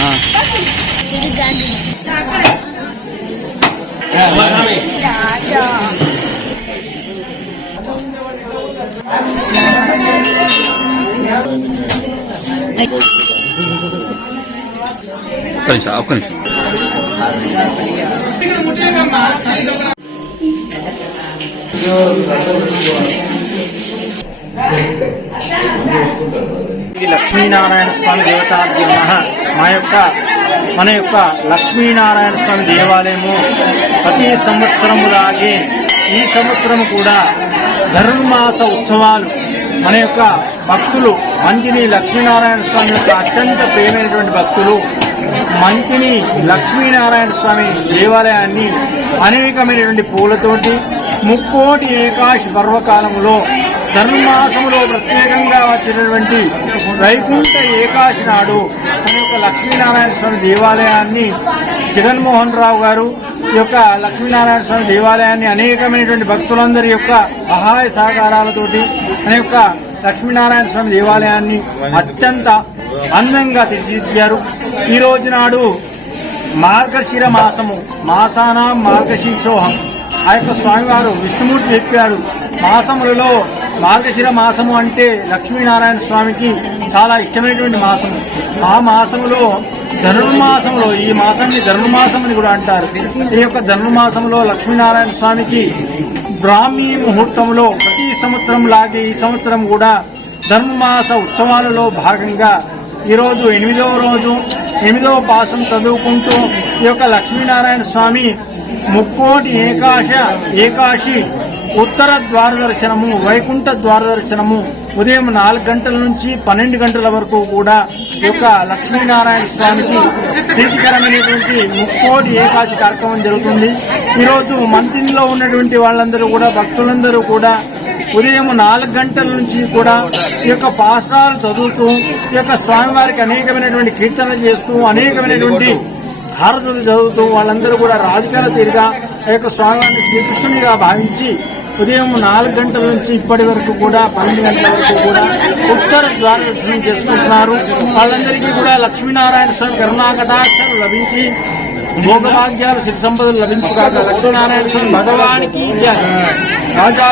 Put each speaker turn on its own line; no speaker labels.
ఆ. ఒక్క నిమిషం ఒక్క నిమిషం
ఈ లక్ష్మీనారాయణ స్వామి దేవతాభ్య నమః. మా యొక్క మన యొక్క లక్ష్మీనారాయణ స్వామి దేవాలయము ప్రతి సంవత్సరములాగే ఈ సంవత్సరం కూడా ధనుర్మాస ఉత్సవాలు. మన యొక్క భక్తులు మంచిని లక్ష్మీనారాయణ స్వామి యొక్క అత్యంత ప్రియమైనటువంటి భక్తులు మంచిని లక్ష్మీనారాయణ స్వామి దేవాలయాన్ని అనేకమైనటువంటి పూలతోటి ముక్కోటి ఏకాశి పర్వకాలంలో ధనుర్మాసములో ప్రత్యేకంగా వచ్చినటువంటి వైకుంఠ ఏకాశి నాడు మన యొక్క లక్ష్మీనారాయణ స్వామి దేవాలయాన్ని జగన్మోహన్ రావు గారు ఈ యొక్క లక్ష్మీనారాయణ స్వామి దేవాలయాన్ని అనేకమైనటువంటి భక్తులందరి యొక్క సహాయ సహకారాలతోటి మన యొక్క లక్ష్మీనారాయణ స్వామి దేవాలయాన్ని అత్యంత అందంగా తీర్చిదిద్దారు. ఈ రోజు నాడు మార్గశిర మాసము మాసానా మార్గశీర్షోహం ఆ యొక్క స్వామివారు విష్ణుమూర్తి చెప్పాడు మాసములలో మార్గశిర మాసము అంటే లక్ష్మీనారాయణ స్వామికి చాలా ఇష్టమైనటువంటి మాసము. ఆ మాసంలో ధనుర్మాసంలో ఈ మాసాన్ని ధనుర్మాసం అని కూడా అంటారు. ఈ యొక్క ధనుర్మాసంలో లక్ష్మీనారాయణ స్వామికి బ్రాహ్మీ ముహూర్తంలో ప్రతి సంవత్సరం లాగే ఈ సంవత్సరం కూడా ధనుర్మాస ఉత్సవాలలో భాగంగా ఈరోజు ఎనిమిదవ రోజు ఎనిమిదవ పాసం చదువుకుంటూ ఈ యొక్క లక్ష్మీనారాయణ స్వామి ముక్కోటి ఏకాశ ఏకాశి ఉత్తర ద్వార దర్శనము వైకుంఠ ద్వారదర్శనము ఉదయం నాలుగు గంటల నుంచి పన్నెండు గంటల వరకు కూడా ఈ యొక్క లక్ష్మీనారాయణ స్వామికి ప్రీతికరమైనటువంటి ముక్కోటి ఏకాశి కార్యక్రమం జరుగుతుంది. ఈరోజు మంత్రిలో ఉన్నటువంటి వాళ్ళందరూ కూడా భక్తులందరూ కూడా ఉదయం నాలుగు గంటల నుంచి కూడా ఈ యొక్క పాసాలు చదువుతూ ఈ యొక్క స్వామివారికి అనేకమైనటువంటి కీర్తనలు చేస్తూ అనేకమైనటువంటి హారతులు చదువుతూ వాళ్ళందరూ కూడా రాజకీయాల తీరుగా ఆ యొక్క స్వామివారిని శ్రీకృష్ణునిగా భావించి ఉదయం నాలుగు గంటల నుంచి ఇప్పటి వరకు కూడా పన్నెండు గంటల వరకు కూడా ఉత్తర ద్వార దర్శనం చేసుకుంటున్నారు. వాళ్ళందరికీ కూడా లక్ష్మీనారాయణ స్వామి కరుణాకటాక్షలు లభించి భోగభాగ్యాలు సిరి సంపదలు లభించుగాక లక్ష్మీనారాయణ స్వామి భగవానికి రాజా